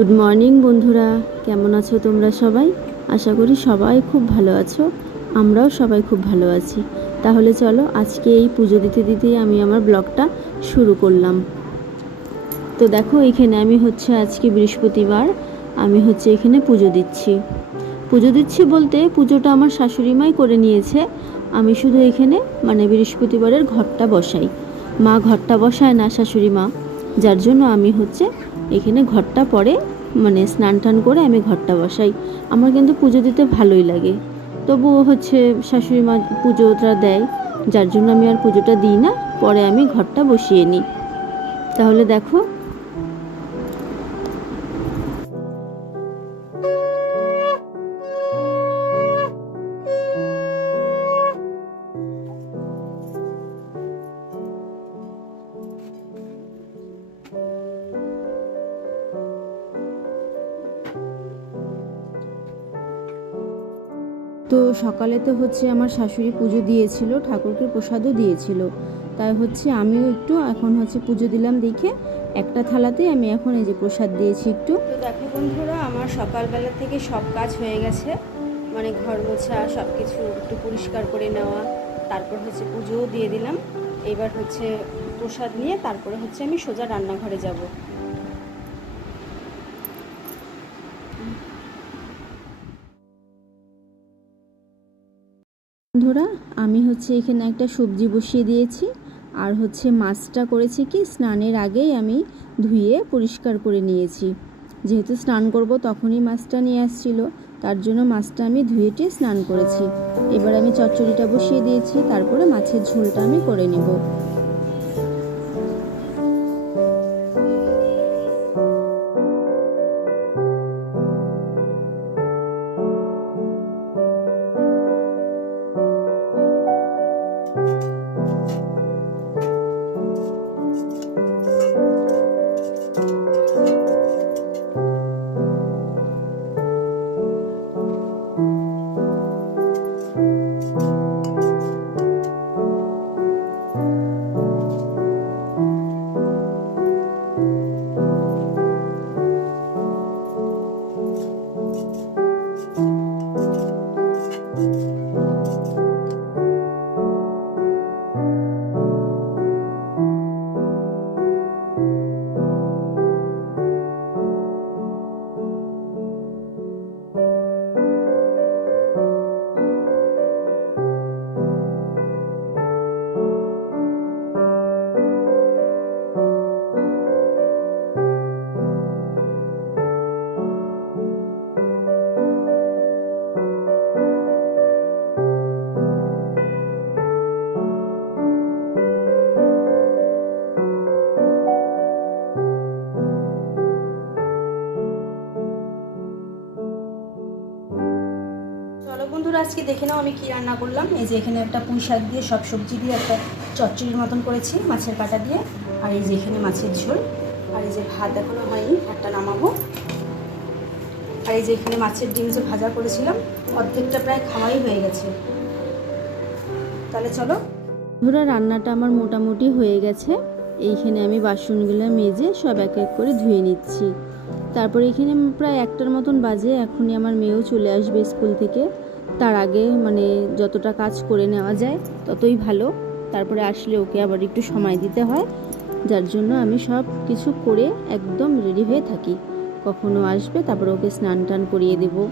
Good morning বন্ধুরা, কেমন আছো তোমরা সবাই? আশা করি সবাই খুব ভালো আছো। আমরাও সবাই খুব ভালো আছি। তাহলে চলো আজকে এই পুজো দিতে দিতেই আমি আমার ব্লগটা শুরু করলাম। তো দেখো এখানে আমি আজকে বৃহস্পতিবার, আমি এখানে পুজো দিচ্ছি। পুজো দিচ্ছি বলতে পুজোটা আমার শাশুড়ি মাই করে নিয়েছে। আমি শুধু এখানে বৃহস্পতিবারের ঘরটা বসাই। মা ঘরটা বসায় না, শাশুড়ি মা, যার জন্য আমি এখানে ঘরটা পরে স্নান টান করে আমি ঘরটা বসাই। আমার কিন্তু পুজো দিতে ভালোই লাগে, তবুও শাশুড়ি মা পুজোটা দেয়, যার জন্য আমি আর পুজোটা দিই না, পরে আমি ঘরটা বসিয়ে নিই। তাহলে দেখো তো সকালে তো আমার শাশুড়ি পুজো দিয়েছিল, ঠাকুরকে প্রসাদও দিয়েছিল, তাই আমিও একটু এখন পুজো দিলাম দেখে একটা থালাতে আমি এখন এই যে প্রসাদ দিয়েছি একটু। তো দেখো বন্ধুরা, আমার সকালবেলা থেকে সব কাজ হয়ে গেছে, ঘর মোছা, সব কিছু একটু পরিষ্কার করে নেওয়া, তারপর পুজোও দিয়ে দিলাম। এবার প্রসাদ নিয়ে তারপরে আমি সোজা রান্নাঘরে যাব। বন্ধুরা, আমি এখানে একটা সবজি বসিয়ে দিয়েছি, আর মাছটা করেছি কি স্নানের আগেই আমি ধুয়ে পরিষ্কার করে নিয়েছি, যেহেতু স্নান করব তখনই মাছটা নিয়ে আসছিল, তার জন্য মাছটা আমি ধুয়ে টিয়ে স্নান করেছি। এবার আমি চচ্চড়িটা বসিয়ে দিয়েছি, তারপরে মাছের ঝোলটা আমি করে নেব। বন্ধুরা, আজকে দেখে নাও আমি কি রান্না করলাম। এই যে এখানে একটা পুঁই শাক দিয়ে সব সবজি দিয়ে একটা চচ্চড়ির মতন করেছি মাছের কাঁটা দিয়ে, আর এই যে এখানে মাছের ঝোল, আর এই যে ভাত এখনো হয়নি, একটা নামাবো, আর এই যে এখানে মাছের ডিম যে ভাজা করেছিলাম অর্ধেকটা প্রায় খাওয়াই হয়ে গেছে। তাহলে চলো বন্ধুরা, রান্নাটা আমার মোটামুটি হয়ে গেছে। এইখানে আমি বাসনগুলো মেজে সব এক এক করে ধুয়ে নিচ্ছি। তারপরে এখানে প্রায় একটার মতন বাজে, এখনই আমার মেয়েও চলে আসবে স্কুল থেকে। তার আগে যতটা কাজ করে নেওয়া যায় ততই ভালো, তারপরে আসলে ওকে আবার একটু সময় দিতে হয়, যার জন্য আমি সব কিছু করে একদম রেডি হয়ে থাকি। কখনো আসবে, তারপরে ওকে স্নান টান করিয়ে দেবো।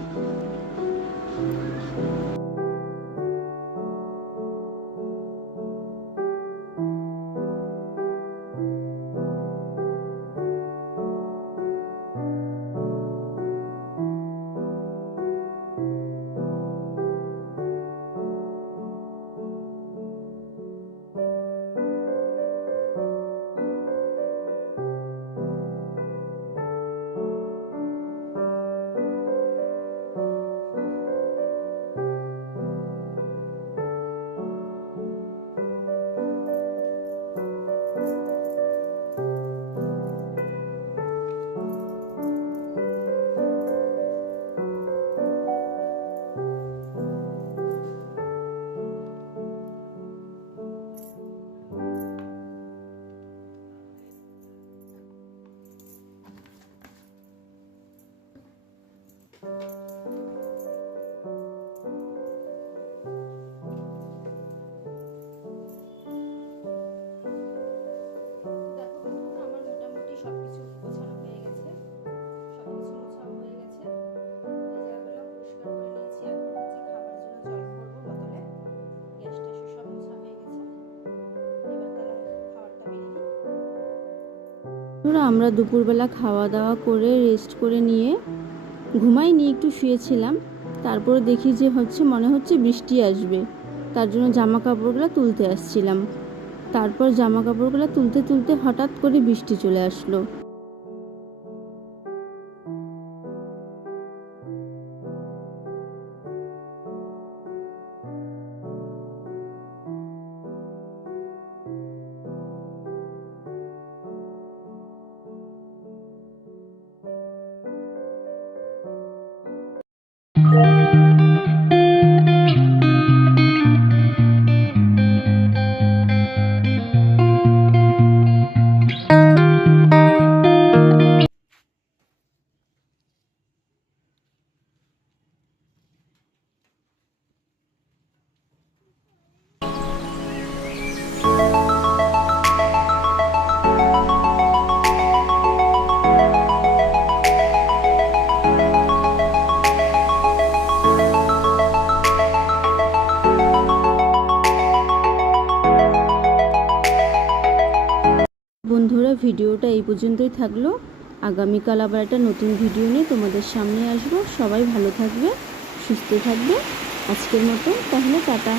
আমরা দুপুরবেলা খাওয়া দাওয়া করে রেস্ট করে নিয়ে ঘুমাইনি, একটু শুয়েছিলাম। তারপরে দেখি যে মনে হচ্ছে বৃষ্টি আসবে, তার জন্য জামা কাপড়গুলো তুলতে আসছিলাম। তারপর জামা কাপড়গুলো তুলতে তুলতে হঠাৎ করে বৃষ্টি চলে আসলো। বন্ধুরা, ভিডিওটা এই পর্যন্তই থাকলো। আগামীকাল আবার একটা নতুন ভিডিও নিয়ে তোমাদের সামনে আসবো। সবাই ভালো থাকবে, সুস্থ থাকবে। আজকের মতো তাহলে টাটা।